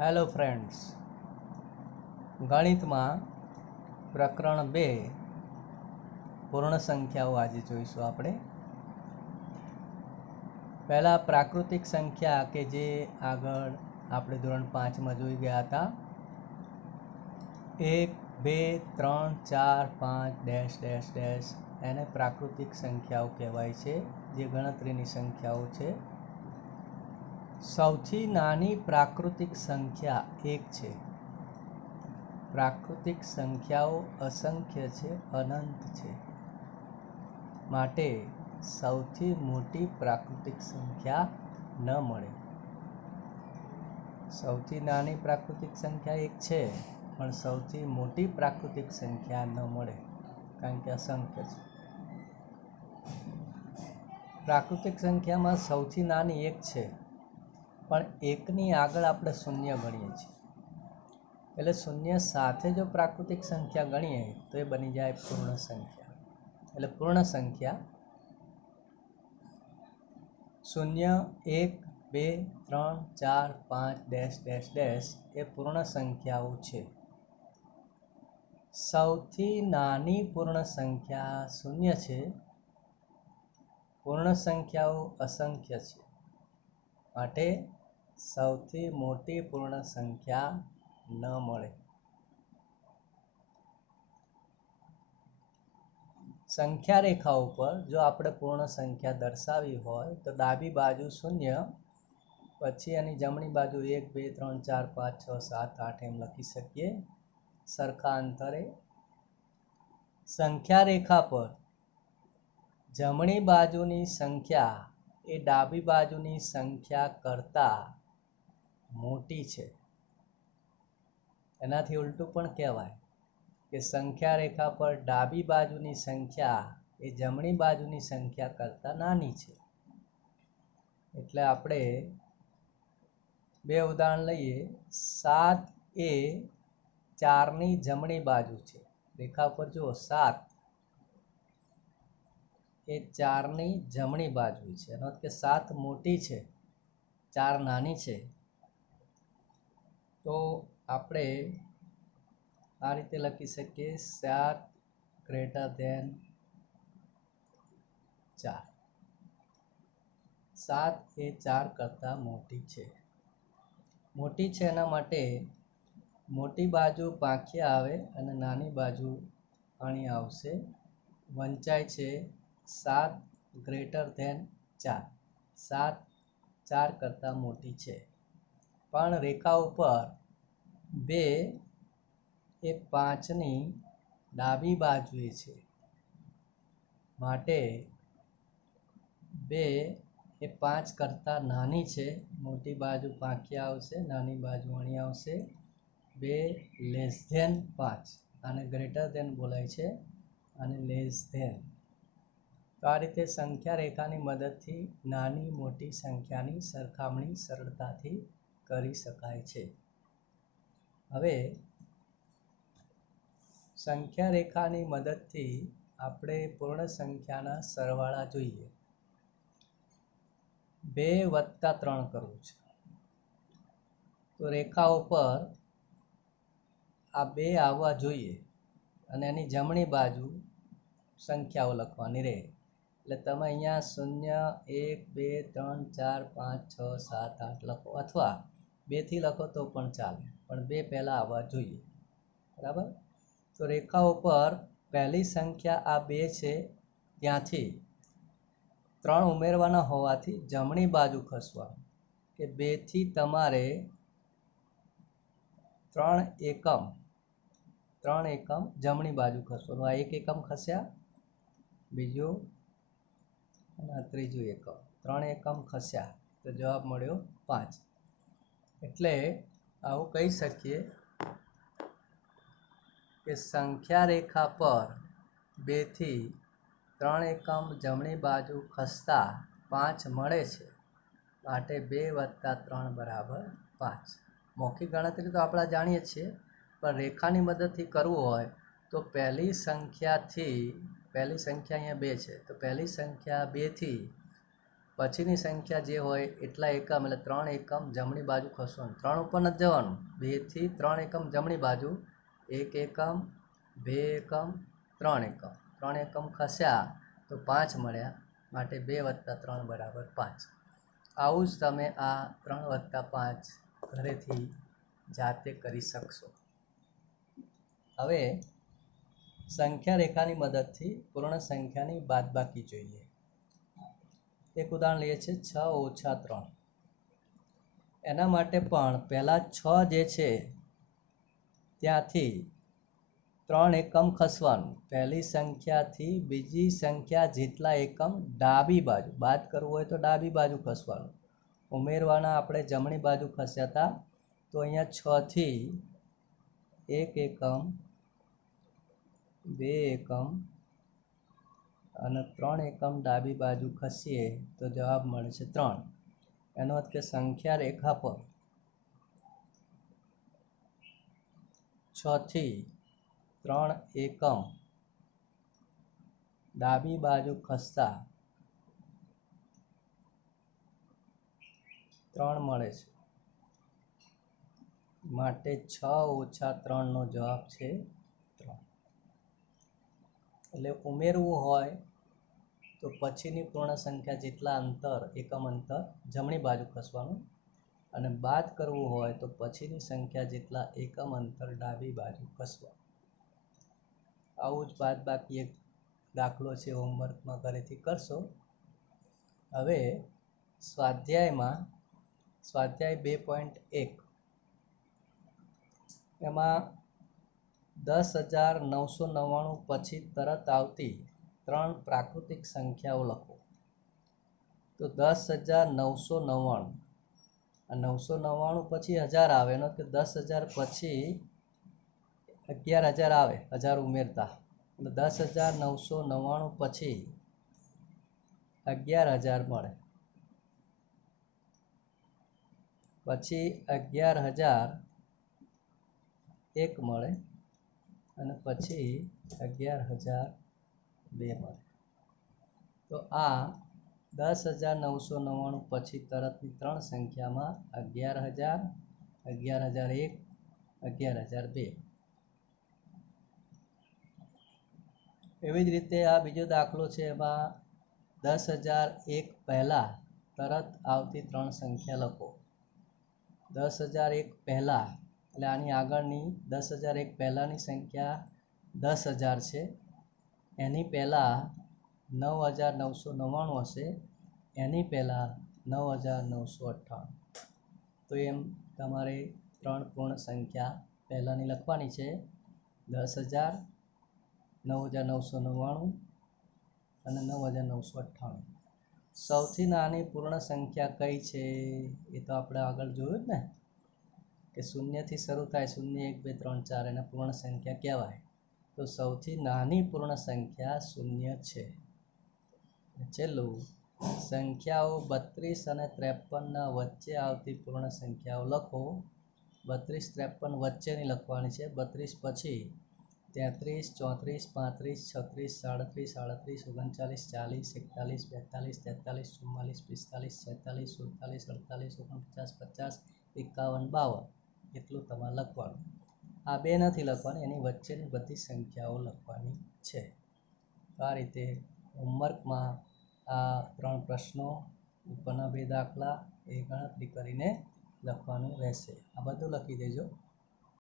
Hello friends, ગણિતમાં પ્રકરણ 2 પૂર્ણ સંખ્યાઓ આજે જોઈશું આપણે. પહેલા પ્રાકૃતિક સંખ્યા કે જે આગળ આપણે ધોરણ 5માં જોઈ ગયા હતા. 1 2 3 4 5 ડેશ ડેશ ડેશ એને પ્રાકૃતિક સંખ્યાઓ કહેવાય છે, જે ગણતરીની સંખ્યાઓ છે. સૌથી નાની પ્રાકૃતિક સંખ્યા 1 છે. પ્રાકૃતિક સંખ્યાઓ અસંખ્ય છે, અનંત છે. માટે સૌથી મોટી પ્રાકૃતિક સંખ્યા ન મળે. સૌથી નાની પ્રાકૃતિક સંખ્યા 1 છે, પણ સૌથી મોટી પ્રાકૃતિક સંખ્યા ન મળે, કારણ કે અસંખ્ય છે. પ્રાકૃતિક સંખ્યામાં સૌથી નાની 1 છે, પણ 1ની આગળ આપણે શૂન્ય ગણીએ છીએ. એટલે શૂન્ય સાથે જો પ્રાકૃતિક સંખ્યા ગણીએ તો એ બની જાય પૂર્ણ સંખ્યા. એટલે પૂર્ણ સંખ્યા 0 1 2 3 4 5 ડેશ ડેશ ડેશ એ પૂર્ણ સંખ્યાઓ છે. સૌથી નાની પૂર્ણ સંખ્યા 0 છે. પૂર્ણ સંખ્યાઓ અસંખ્ય છે, માટે સૌથી મોટી પૂર્ણ સંખ્યા ન મળે. સંખ્યા રેખા ઉપર જો આપણે પૂર્ણ સંખ્યા દર્શાવી હોય તો ડાબી બાજુ 0, પછી એની જમણી બાજુ 1 2 3 4 5 6 7 8 એમ લખી શકીએ સરખા અંતરે. સંખ્યા રેખા પર જમણી બાજુની સંખ્યા એ ડાબી બાજુની સંખ્યા કરતાં મોટી છે. એનાથી ઉલટું પણ કહેવાય કે સંખ્યા રેખા પર ડાબી બાજુની સંખ્યા એ જમણી બાજુની સંખ્યા કરતાં નાની છે. એટલે આપણે બે ઉદાહરણ લઈએ. 7 એ 4ની જમણી બાજુ છે. રેખા પર જુઓ, 7 એ 4ની જમણી બાજુ છે. એનો અર્થ કે 7 મોટી છે, 4 નાની છે. તો આપણે આ રીતે લખી શકીએ 7 ગ્રેટર ધેન 4. 7 એ 4 કરતાં મોટી છે. મોટી છે એના માટે મોટી બાજુ પાંખિયા આવે અને નાની બાજુ અણી આવશે. વંચાય છે 7 ગ્રેટર ધેન 4. 7 4 કરતાં મોટી છે. પણ રેખા ઉપર 2 એ 5ની ડાબી બાજુએ છે, માટે 2 એ 5 કરતાં નાની છે. મોટી બાજુ પાંખિયા આવશે, નાની બાજુ અણી આવશે. 2 લેસ ધેન 5, આને ગ્રેટર ધેન બોલાય છે, અને લેસ ધેન. તો આ રીતે સંખ્યા રેખાની મદદથી નાની મોટી સંખ્યાની સરખામણી સરળતાથી કરી શકાય છે. હવે સંખ્યા રેખાની મદદથી આપણે પૂર્ણ સંખ્યાના સરવાળા જોઈએ. 2 + 3 કરવું છે, તો રેખા ઉપર આ 2 આવવા જોઈએ અને એની જમણી બાજુ સંખ્યાઓ લખવાની રહે. એટલે તમે અહીંયા 0 1 2 3 4 5 6 7 8 લખો, અથવા 2 થી લખો તો પણ ચાલે, પણ 2 પહેલા આવવા જોઈએ. બરાબર? તો રેખા ઉપર પહેલી સંખ્યા આ 2 છે, ત્યાંથી 3 ઉમેરવાના હોવાથી જમણી બાજુ ખસવાનું, કે 2 થી તમારે 3 એકમ જમણી બાજુ ખસવાનું. આ 1 એકમ ખસ્યા, બીજું અને આ ત્રીજું એકમ. 3 એકમ ખસ્યા તો જવાબ મળ્યો 5. એટલે આવું કહી શકીએ કે સંખ્યા રેખા પર 2 થી 3 એકમ જમણી બાજુ ખસતા 5 મળે છે, માટે 2 + 3 = 5. મૌખિક ગણતરી તો આપણે જાણીએ છીએ, પણ રેખાની મદદથી કરવું હોય તો પહેલી સંખ્યા અહીંયા 2 છે, તો પહેલી સંખ્યા 2 થી પછીની સંખ્યા જે હોય એટલા એકમ એટલે 3 એકમ જમણી બાજુ ખસવાનું. 3 ઉપર નથી જવાનું. 2 થી 3 એકમ જમણી બાજુ, 1 એકમ, 2 એકમ, 3 એકમ. 3 એકમ ખસ્યા તો 5 મળ્યા, માટે 2 + 3 = 5. આવું જ તમે આ 3 + 5 ઘરેથી જાતે કરી શકશો. હવે સંખ્યા રેખાની મદદથી પૂર્ણ સંખ્યાની બાદબાકી જોઈએ. એક ઉદાહરણ લઈએ છીએ 6 - 3. એના માટે પણ પહેલા 6 જે છે ત્યાંથી 3 એકમ ખસવાનું. પહેલી સંખ્યાથી બીજી સંખ્યા જેટલા એકમ ડાબી બાજુ, બાદ કરવું હોય તો ડાબી બાજુ ખસવાનું. ઉમેરવાના આપણે જમણી બાજુ ખસ્યા હતા, તો અહીંયા 6 થી 1 એકમ, 2 એકમ અને 3 એકમ ડાબી બાજુ ખસીએ તો જવાબ મળે છે 3. એનો અર્થ કે સંખ્યા રેખા પર 6 થી 3 એકમ ડાબી બાજુ ખસતા 3 મળે છે, માટે 6 - 3 નો જવાબ છે 3. એટલે ઉમેરવું હોય તો પછીની પૂર્ણ સંખ્યા જેટલા અંતર, એકમ અંતર જમણી બાજુ ખસવાનું, અને બાદ કરવું હોય તો પછીની સંખ્યા જેટલા એકમ અંતર ડાબી બાજુ ખસવાનું. આવું જ બાદબાકી એક દાખલો છે, હોમવર્કમાં ઘરેથી કરશો. હવે સ્વાધ્યાય 2.1 એમાં 10,999 પછી તરત આવતી 3 પ્રાકૃતિક સંખ્યાઓ લખો. તો 10,999, 999 પછી 1000 આવે, એનો કે 10,000 પછી 11,000 આવે, 1000 ઉમેરતા. એટલે 10,999 પછી 11,000 મળે. પછી 11,001 મળે, અને પછી 11,002 મળે. તો આ 10,999 પછી તરતની 3 સંખ્યામાં 11,000, 11,001, 11,002. એવી જ રીતે આ બીજો દાખલો છે, એમાં 10,001 પહેલા તરત આવતી 3 સંખ્યા લખો. 10,001 પહેલા એટલે આની આગળની 10,001 પહેલાની સંખ્યા 10,000 છે. એની પહેલા 9,999 હશે, એની પહેલા 9,998. તો એમ તમારે 3 પૂર્ણ સંખ્યા પહેલાની લખવાની છે, 10,000, 9,999 અને 9,998. સૌથી નાની પૂર્ણ સંખ્યા કઈ છે એ તો આપણે આગળ જોયું જ ને, કે 0 થી શરૂ થાય, 0, 1, 2, 3, 4 એને પૂર્ણ સંખ્યા કહેવાય. તો સૌથી નાની પૂર્ણ સંખ્યા 0 છે. છેલ્લું, સંખ્યાઓ 32 અને 53ના વચ્ચે આવતી પૂર્ણ સંખ્યાઓ લખો. 32, 53 વચ્ચેની લખવાની છે. 32 પછી 33, 34, 35, 36, 37, 38, 39, 40, 41, 42, 43, 44, 45, 46, 47, 48, 49, 50, 51, 52 એટલું તમારે લખવાનું. આ બે નથી લખવાની, એની વચ્ચેની બધી સંખ્યાઓ લખવાની છે. આ રીતે હોમવર્કમાં આ 3 પ્રશ્નો, ઉપરના 2 દાખલા એ ગણતરી કરીને લખવાનું રહેશે. આ બધું લખી દેજો.